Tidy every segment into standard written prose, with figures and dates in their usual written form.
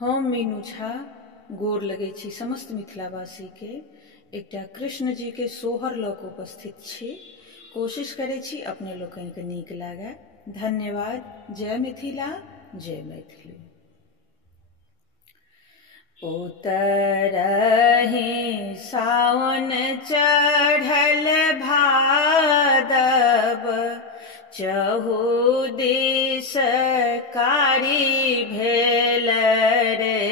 हम मीनू झा गोर लगै छी समस्त मिथिलावासी के एकटा कृष्ण जी के सोहर लऽ कऽ उपस्थित छी। कोशिश करै छी अपने लोकनि के नीक लागे। धन्यवाद। जय मिथिला, जय मैथिली। उतरहि सावन चढ़ल भादव, चहु दिस कारी भेल रे।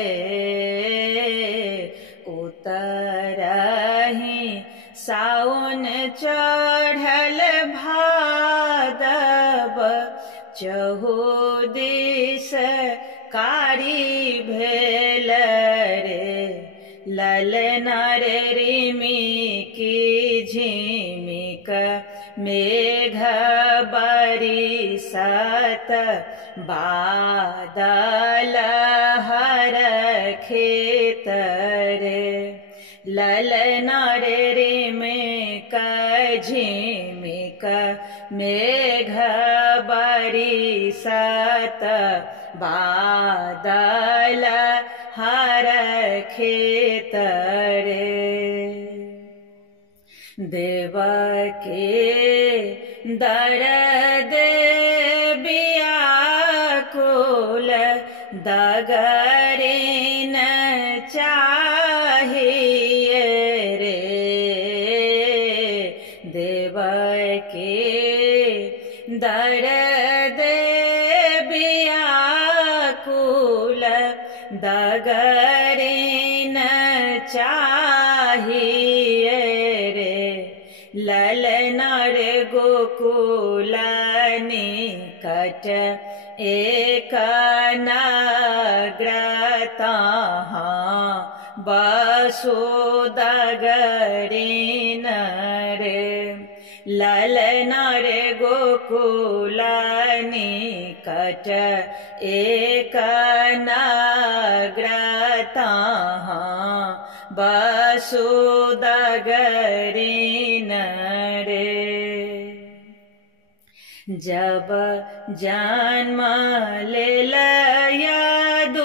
उतरहि सावन चढ़ल भादव, चहु दिस कारी भेल रे। ललना रे रिमिकी झिमिक मेघ बरिसत, बादल हरखित रे। ललना रे रिमिक झिमिक मेघ बरिसत, बादल हरखित रे। देवके दर्द व्याकुल, दगरिन चाहिए रे। देवके दर्द व्याकुल, दगरिन चाहिए रे। ललना रे गोकुल निकट एक नगर, तहाँ बसुदगरिन रे। ललना रे गोकुल निकट एक नगर, तहाँ बसुदगरिन रे। जब जन्म लेल यदुनंदन,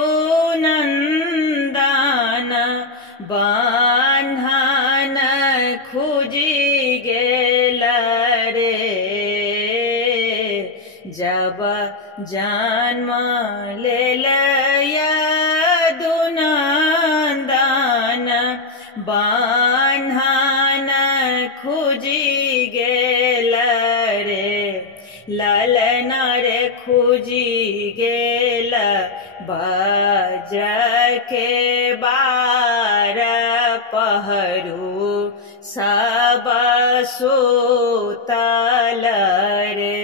बंधन खुजी गेल रे। जब जन्म लेल यदुनंदन, बंधन खुजी गेल रे। ललना रे खुजी गेल वज्र के बार, पहरू सब सुतल रे।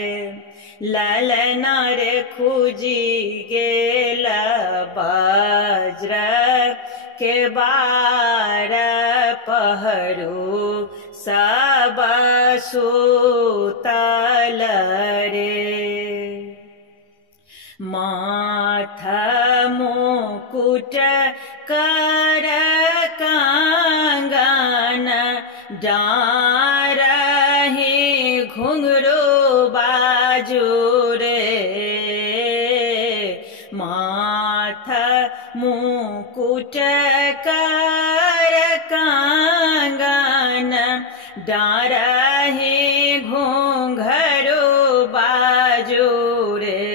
ललना रे खुजी गेल वज्र के बार, पहरू सब सुतल रे। माथ मुकुट कर कंगन, डारहि घुंघरू बाजू रे। माथ मुकुट कर कंगन, डारहि घुंघरू बाजू रे।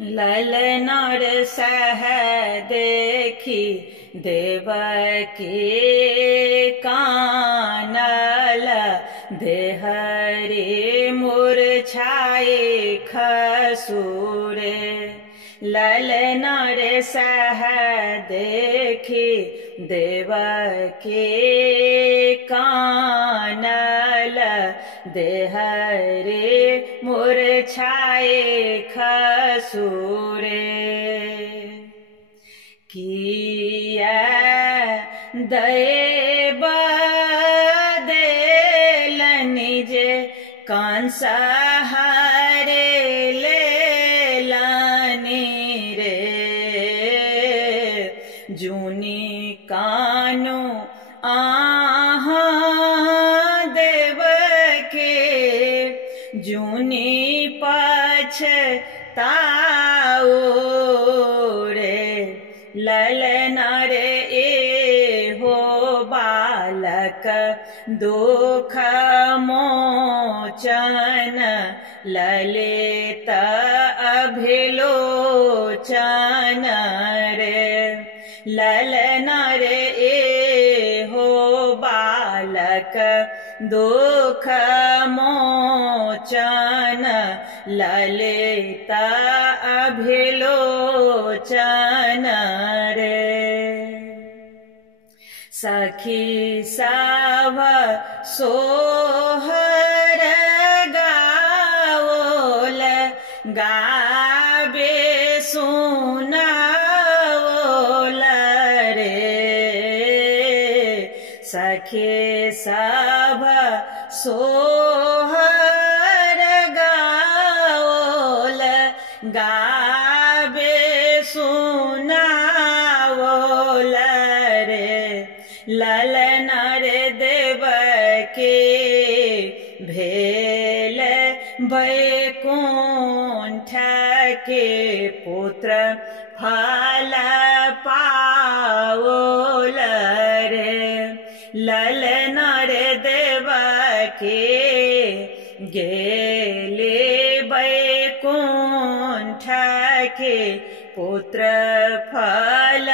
ललना रे सह देखी देवकी कानल, देहरी मूर्छाए खसूरे। ललना रे सह देखी देवकी कानल, देहरी मूर्छाए खसूरे। किया दैव देलनि जे कंस हरे लेलनि रे। जूनि कानु आहाँ देवके, जूनि पछताओ रे। दुख मोचन ललित अभिलोचन रे ललन रे एहो बालक दुख मोचन ललित अभिलोचन रे सखी सब सोहर गाओल गावे सुनाओल रे सखी सब सोहर गाओल गावे सुनाओल रे ललन रे देवकी भेल वैकुंठ के पुत्र फल पाओल रे ललन रे देवकी गेले वैकुंठ के पुत्र फल